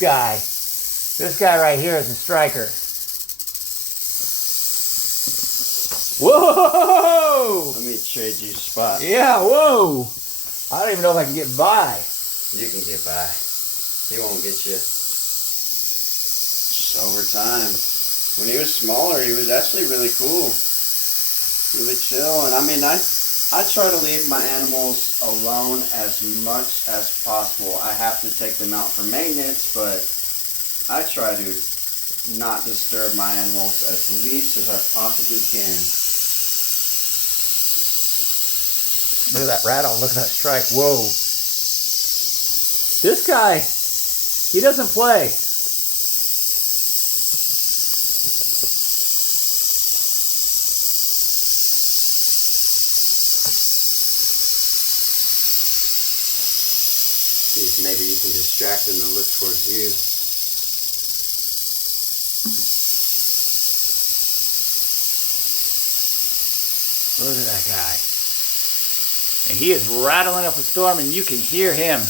guy. This guy right here is a striker. Whoa! Let me trade you spot. Yeah, whoa! I don't even know if I can get by. You can get by. He won't get you. Just over time. When he was smaller, he was actually really cool. Really chill. And I mean, I try to leave my animals alone as much as possible. I have to take them out for maintenance, but I try to not disturb my animals as least as I possibly can. Look at that rattle. Look at that strike. Whoa. This guy, he doesn't play. See if maybe you can distract him to look towards you. Look at that guy. And he is rattling up a storm, and you can hear him.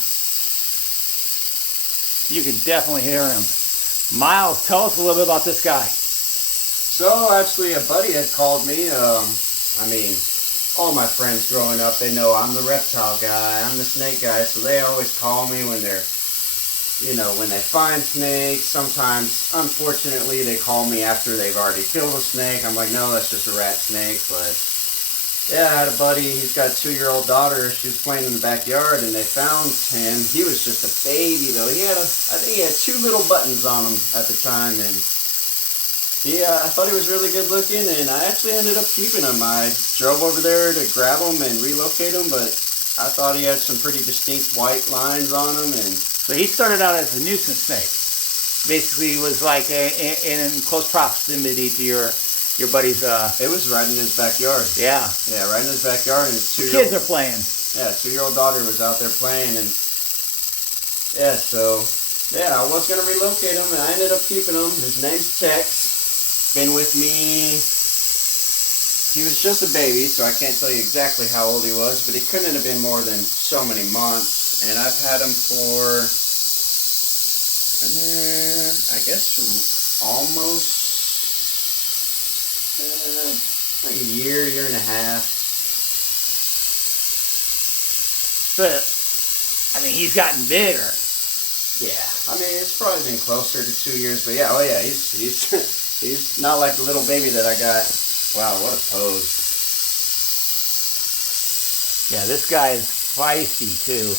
You can definitely hear him. Miles, tell us a little bit about this guy. So actually a buddy had called me. I mean, all my friends growing up, they know I'm the reptile guy, I'm the snake guy, so they always call me when they're, you know, when they find snakes. Sometimes, unfortunately, they call me after they've already killed a snake. I'm like, no, that's just a rat snake. But yeah, I had a buddy, he's got a 2-year-old daughter. She was playing in the backyard and they found him. He was just a baby though. I think he had 2 little buttons on him at the time, and I thought he was really good looking, and I actually ended up keeping him. I drove over there to grab him and relocate him, but I thought he had some pretty distinct white lines on him. And so he started out as a nuisance snake. Basically, was like in close proximity to your buddy's. It was right in his backyard. Yeah. Yeah, right in his backyard, and his 2-year-old kids are playing. Yeah, 2-year-old daughter was out there playing, and yeah, so yeah, I was gonna relocate him, and I ended up keeping him. His name's Tex. Been with me. He was just a baby, so I can't tell you exactly how old he was, but he couldn't have been more than so many months. And I've had him for, I guess, almost like a year and a half. But I mean, he's gotten bigger. Yeah, I mean, it's probably been closer to 2 years, but yeah, oh yeah, he's he's not like the little baby that I got. Wow, what a pose. Yeah, this guy is feisty too.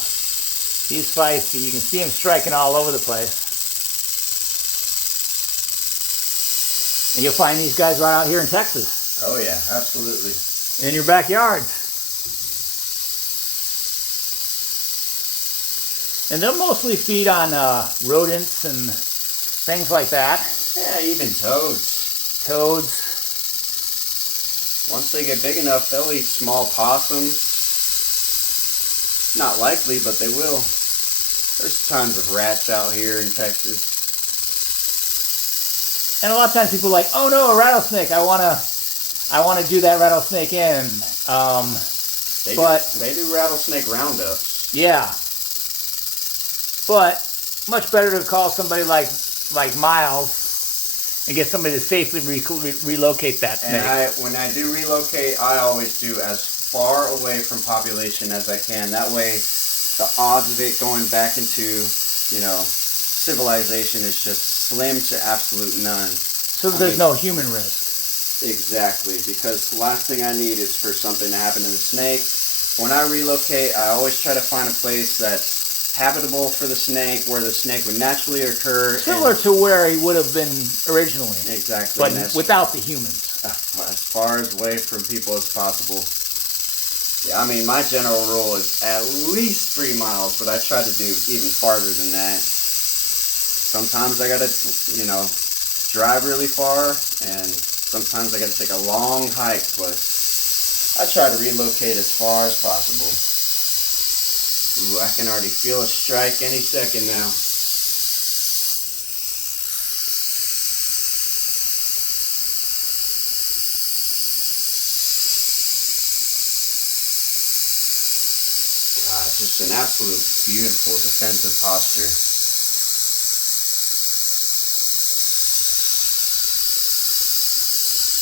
He's feisty. You can see him striking all over the place. And you'll find these guys right out here in Texas. Oh yeah, absolutely. In your backyard. And they'll mostly feed on rodents and things like that. Yeah, even toads. Toads. Once they get big enough, they'll eat small possums. Not likely, but they will. There's tons of rats out here in Texas. And a lot of times people are like, oh no, a rattlesnake. I wanna do that rattlesnake in. They do rattlesnake roundups. Yeah. But much better to call somebody like Miles and get somebody to safely relocate that snake. And when I do relocate, I always do as far away from population as I can. That way, the odds of it going back into, civilization is just slim to absolute none. So there's no human risk. Exactly, because the last thing I need is for something to happen to the snake. When I relocate, I always try to find a place that's habitable for the snake, where the snake would naturally occur. Similar to where he would have been originally. Exactly. But without the humans. As far away from people as possible. Yeah, I mean, my general rule is at least 3 miles, but I try to do even farther than that. Sometimes I gotta, drive really far, and sometimes I gotta take a long hike, but I try to relocate as far as possible. Ooh, I can already feel a strike any second now. God, just an absolute beautiful defensive posture.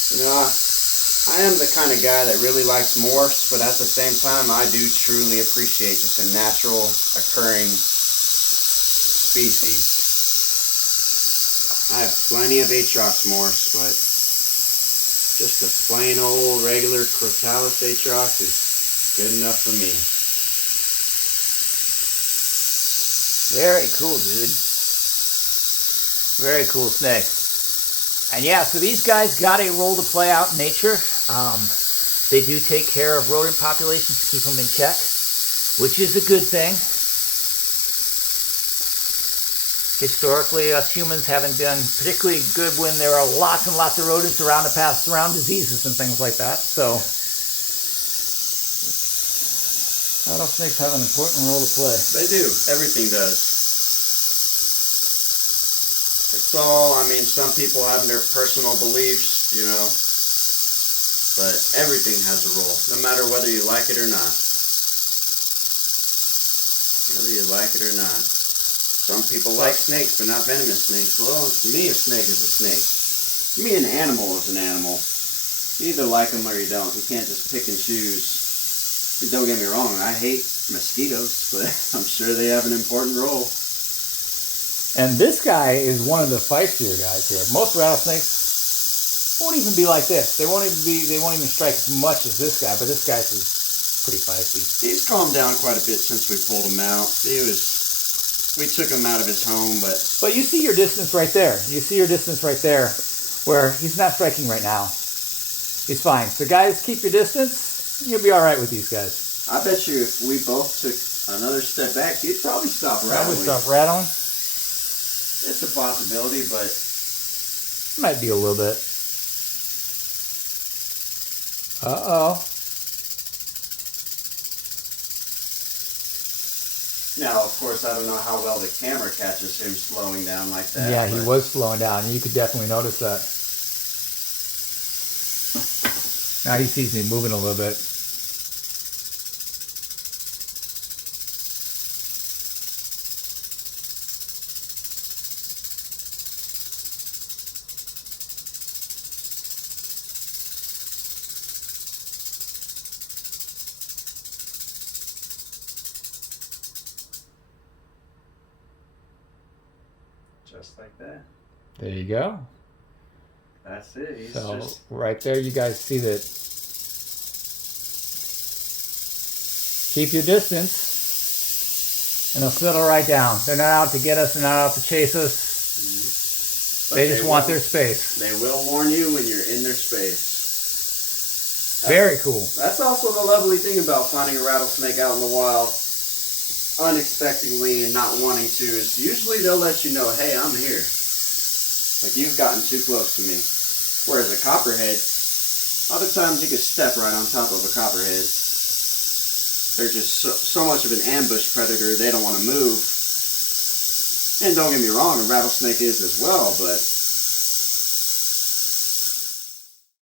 You know, I am the kind of guy that really likes morphs, but at the same time, I do truly appreciate just a natural occurring species. I have plenty of Aatrox morphs, but just a plain old regular Crotalus Aatrox is good enough for me. Very cool, dude. Very cool snake. And yeah, so these guys got a role to play out in nature. They do take care of rodent populations to keep them in check, which is a good thing. Historically, us humans haven't been particularly good when there are lots and lots of rodents around to pass around diseases and things like that. So, rattlesnakes have an important role to play. They do. Everything does. It's all, I mean, some people have their personal beliefs, you know, but everything has a role, no matter whether you like it or not. Whether you like it or not. Some people like snakes, but not venomous snakes. Well, to me, a snake is a snake. To me, an animal is an animal. You either like them or you don't. You can't just pick and choose. But don't get me wrong, I hate mosquitoes, but I'm sure they have an important role. And this guy is one of the feistier guys here. Most rattlesnakes won't even be like this. They won't even strike as much as this guy, but this guy's is pretty feisty. He's calmed down quite a bit since we pulled him out. We took him out of his home, but you see your distance right there. You see your distance right there, where he's not striking right now. He's fine. So guys, keep your distance. You'll be all right with these guys. I bet you if we both took another step back, he'd probably stop rattling. Probably stop rattling. It's a possibility, but might be a little bit. Uh-oh. Now, of course, I don't know how well the camera catches him slowing down like that. Yeah, he was slowing down. You could definitely notice that. Now he sees me moving a little bit. Just like that. There you go. That's it. He's So just right there, you guys see that. Keep your distance, and they'll settle right down. They're not out to get us. They're not out to chase us. Mm-hmm. They just want their space. They will warn you when you're in their space. Very cool. That's also the lovely thing about finding a rattlesnake out in the wild, unexpectedly and not wanting to, is usually they'll let you know, hey, I'm here. Like, you've gotten too close to me. Whereas a copperhead, other times you could step right on top of a copperhead. They're just so much of an ambush predator, they don't want to move. And don't get me wrong, a rattlesnake is as well, but